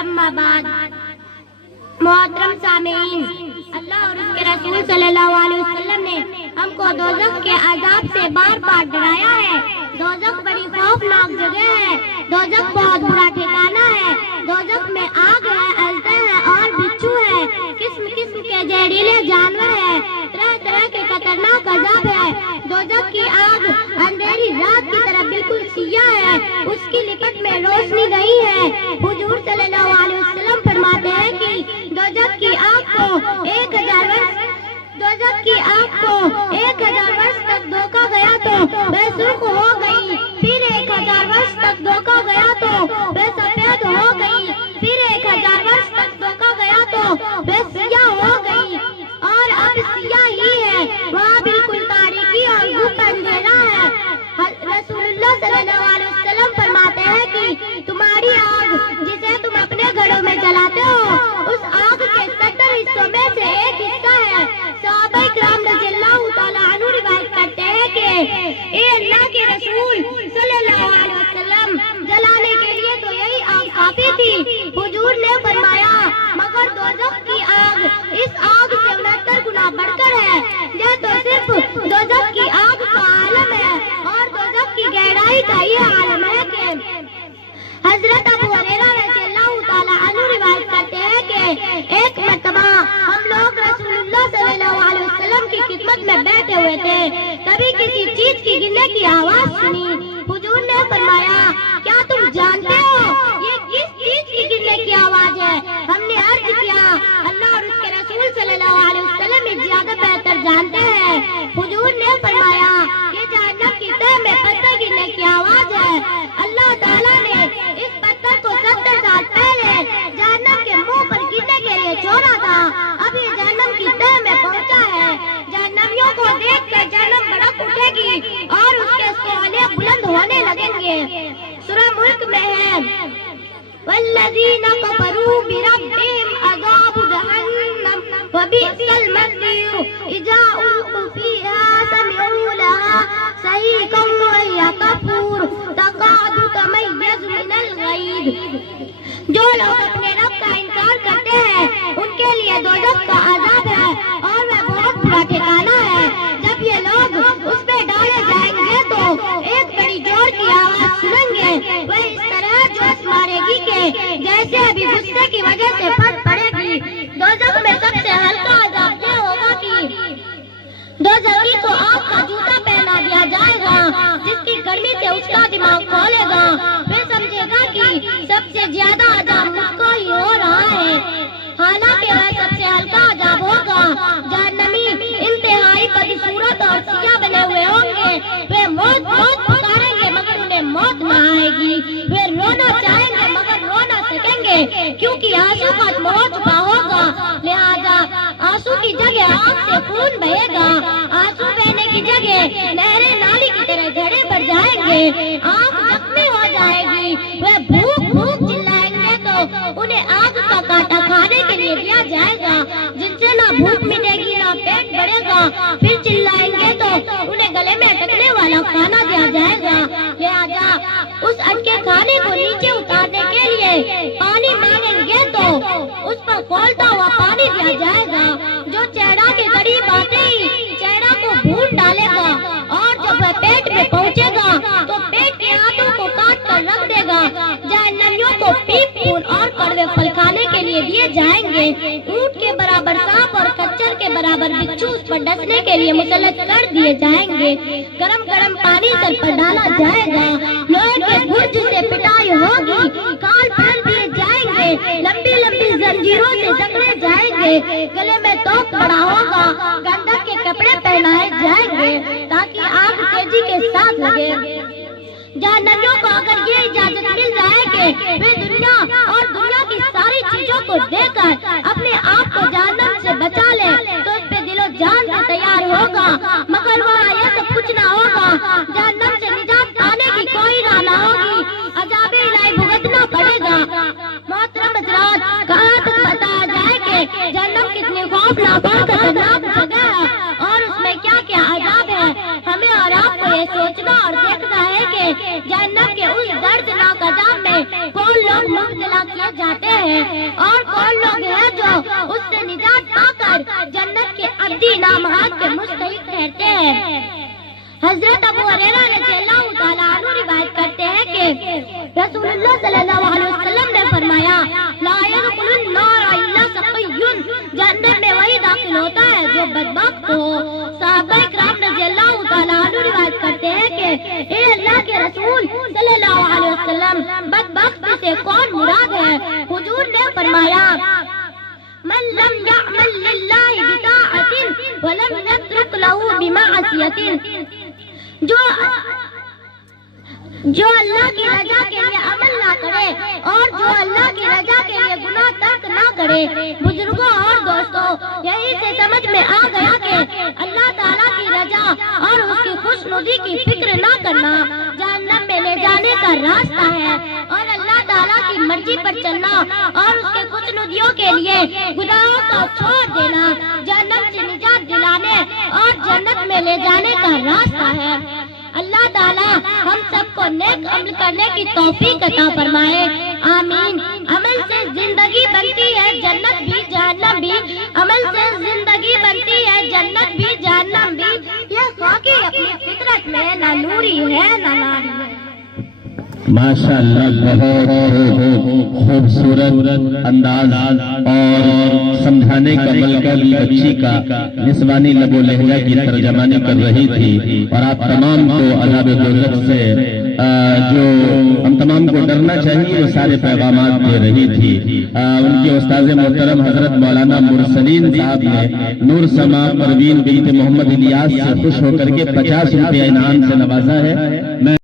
अम्मा बाद मोहतरम सामीन, अल्लाह और उसके रसूल सल्लल्लाहु अलैहि वसल्लम ने हमको दोज़ख के अज़ाब से बार बार डराया है। दोज़ख बड़ी खौफनाक जगह है, दोज़ख बहुत बुरा ठिकाना है। दोज़ख में आग है, अल्ते है और बिच्छू है, किस्म किस्म के जहरीले जानवर है, तरह तरह के खतरनाक अज़ाब है। दोज़ख की आग अंधेरी रात की तरह बिल्कुल सिया है, उसकी लिपट में रोशनी नहीं है। हुजूर सल्लल्लाहु अलैहि वसल्लम फरमाते हैं कि दोज़ख की आग को 1000 वर्ष तक धोखा गया तो वह सुर्ख हो गई, फिर 1000 वर्ष तक धोखा गया तो वह सफेद हो गई, फिर 1000 वर्ष तक धोखा गया तो वह सिया हो गई, और अब सिया ही है, वहाँ बिल्कुल तारीकी और गुप्त अंधेरा है। रसूलुल्लाह सल्लल्लाहु अलैहि वसल्लम फरमाते हैं कि तुम्हारी आग जिसे तुम अपने घरों में जलाते हो, उस आग के 70 हिस्सों में से एक हिस्सा है। सहाबाए किराम रज़ियल्लाहु ताला अन्हु रिवायत करते हैं कि ए अल्लाह के रसूल सल्लल्लाहु अलैहि वसल्लम, जलाने के लिए तो यही आग काफी थी। हुजूर ने फरमाया मगर दोज़ख की आग इस आग से 69 गुना बढ़कर है। यह तो सिर्फ दोज़ख की आग का आलम है, और दोज़ख की गहराई का ये आलम है कि हजरत अबू हुरैरा रज़ियल्लाहु ताला अन्हु रिवायत करते हैं कि एक मर्तबा हम लोग रसूलुल्लाह सल्लल्लाहु अलैहि वसल्लम की खिदमत में बैठे हुए थे, तभी किसी चीज की गिरने की आवाज सुनी। हुजूर ने फरमाया क्या तुम जानते हो ये किस चीज की गिरने की आवाज है? हमने अर्ज किया अल्लाह और उसके रसूल सल्लल्लाहु अलैहि वसल्लम इस ज्यादा बेहतर जानते हैं। हुजूर ने फरमाया ये जहन्नम की तह में पत्थर गिरने की आवाज है। अल्लाह ताला ने इस पत्थर को 70 साल पहले जहन्नम के मुंह पर गिरने के लिए छोड़ा था, अब ये जहन्नम की तह में पहुंचा है। जहन्नमियों को देखकर जहन्नम भड़क उठेगी और उसके शोले बुलंद होने लगेंगे। सूरह मुल्क में है वल्लज़ीना कफ़रू बिरब्बिहिम अज़ाबु जहन्नम वबिअसल मसीर इज़ा उल्क़ू फ़ीहा समिअू लहा सहीक़न वहिय तफ़ूर तकादु तमय्यज़ु मिनल गैज़। जो लोग अपने रब का इनकार करते हैं उनके लिए दोज़ख का अज़ाब है और वह बहुत बुरा ठिकाना है। जब ये लोग उस पे डाले जाएंगे तो एक बड़ी जोर की आवाज सुनेंगे, वह इस तरह जोश मारेगी कि जैसे अभी गुस्से की वजह से फट पड़ेगी। दोज़ख में सबसे हल्का अज़ाब यह होगा कि दोज़खी को आग का जूता पहना दिया जाएगा, जिसकी गर्मी से उसका दिमाग खोलेगा। वह समझेगा कि सबसे ज्यादा अज़ाब मुझको ही हो रहा है, हालांकि वह सबसे हल्का अज़ाब होगा। जहन्नमी इंतहाई बदसूरत और सिया बने हुए होंगे, वे मौत मौत पुकारेंगे मगर उन्हें मौत न आएगी। वे रोना चाहेंगे मगर रो न सकेंगे, क्योंकि आंसू खत्म हो चुका होगा, लिहाजा आंसू की जगह आंख से खून बहेगा। आंसू बहने की जगह नहरें नाली की तरह झड़े भर जाएंगे, आंख जख्मी हो जाएगी। वे भूख भूख चिल्लाएंगे तो उन्हें आग का कांटा खाने के लिए दिया जाएगा, जिनसे ना भूख मिटेगी ना पेट भरेगा। फिर चिल्लाएंगे तो उन्हें गले में अटकने वाला खाना दिया जाएगा, लिहाजा उस अटके खाने को नीचे उतारने के लिए पानी मांगेंगे तो उस पर खौलता हुआ पानी दिया जाएगा, जो चेहरा के करीब आते ही चेहरा को भून डालेगा, और जब वह पेट में पहुंचेगा तो पेट के हाथों को काट कर रख देगा। जहन्नमियों को पीप फूल और कड़वे फल खाने के लिए दिए जाएंगे। ऊंट के बराबर सांप और खच्चर के बराबर बिच्छू उस पर डसने के लिए मुसल्लत कर दिए जाएंगे। गरम गरम पानी सर पर डाला जाएगा, लोहे के बुर्ज से पिटाई होगी, काल बांध दिए जाएंगे, लंबी लंबी जंजीरों से जकड़े जाएंगे, गले में तोप पड़ा होगा, गंधक के कपड़े पहनाए जाएंगे ताकि आग तेजी के साथ लगे। जहन्नमियों को अगर ये इजाजत मिल जाए कि वे दुनिया और दुनिया की सारी चीजों को देकर अपने आप को जहन्नम से बचा ले, तो इस पे दिलो जान से तैयार होगा, मगर वहाँ यह सब कुछ ना होगा। जहन्नम से निजात पाने की कोई राह ना होगी, अज़ाब इलाही भुगतना पड़ेगा। मोहतरम हज़रात, कहाँ तक बताया जाए कि जहन्नम कितनी खौफनाक और खतरनाक जगह है और उसमें क्या क्या अज़ाब है, हमें और आपको یہ سوچنا اور دیکھنا ہے کہ جہنم کے اس دردناک عذاب میں کون لوگ مبتلا کیے جاتے ہیں اور کون لوگ ہیں جو اس سے نجات پا کر جنت کے ابدی انعامات کے مستحق ٹھہرتے ہیں۔ حضرت ابو ہریرہ رضی اللہ تعالیٰ عنہ روایت کرتے ہیں کہ رسول اللہ صلی اللہ علیہ وسلم نے فرمایا لا يدخل النار الا شقی، جنت میں وہی داخل ہوتا ہے جو بدبخت ہو۔ صحابہ کرام رضی اللہ تعالیٰ عنہ روایت کرتے ہیں کہ اے اللہ کے رسول صلی اللہ علیہ وسلم بدبخت سے کون مراد ہے؟ حضور نے فرمایا من لم يعمل لله بطاعة ولم يترك له بمعصية، جو اللہ کی رضا کے لیے عمل نہ کرے اور جو اللہ کی رضا کے لیے گناہ ترک نہ کرے۔ بزرگوں اور دوستوں، یہی سے سمجھ میں آ گیا کہ اللہ تعالیٰ کی رضا اور اس کی خوشنودی کی فکر نہ کرنا جہنم میں لے جانے کا راستہ ہے، اور اللہ تعالیٰ کی مرضی پر چلنا اور اس کے خوشنودیوں کے لیے گناہوں کو چھوڑ دینا جہنم سے نجات دلانے اور جنت میں لے جانے کا راستہ ہے۔ اللہ تعالیٰ ہم سب کو نیک عمل کرنے کی توفیق عطا فرمائے، آمین۔ عمل سے زندگی بنتی ہے جنت بھی جہنم بھی، عمل سے زندگی بنتی ہے جنت بھی جہنم بھی، یہ واقعی اپنی فطرت میں نہ نوری ہے نہ ناری ہے۔ ماشاءاللہ بہت خوبصورت انداز اور سمجھانے کا ملکہ بچی کا نسوانی لب و لہجہ کی ترجمانی کر رہی تھی، اور آپ تمام کو عذاب دوزخ سے جو ہم تمام کو ڈرنا چاہیے وہ سارے پیغامات دے رہی تھی۔ ان کے استاذ محترم حضرت مولانا مرسلین صاحب نے نور سما پروین بنت محمد الیاس سے خوش ہو کر کے 50 روپے انعام سے نوازا ہے۔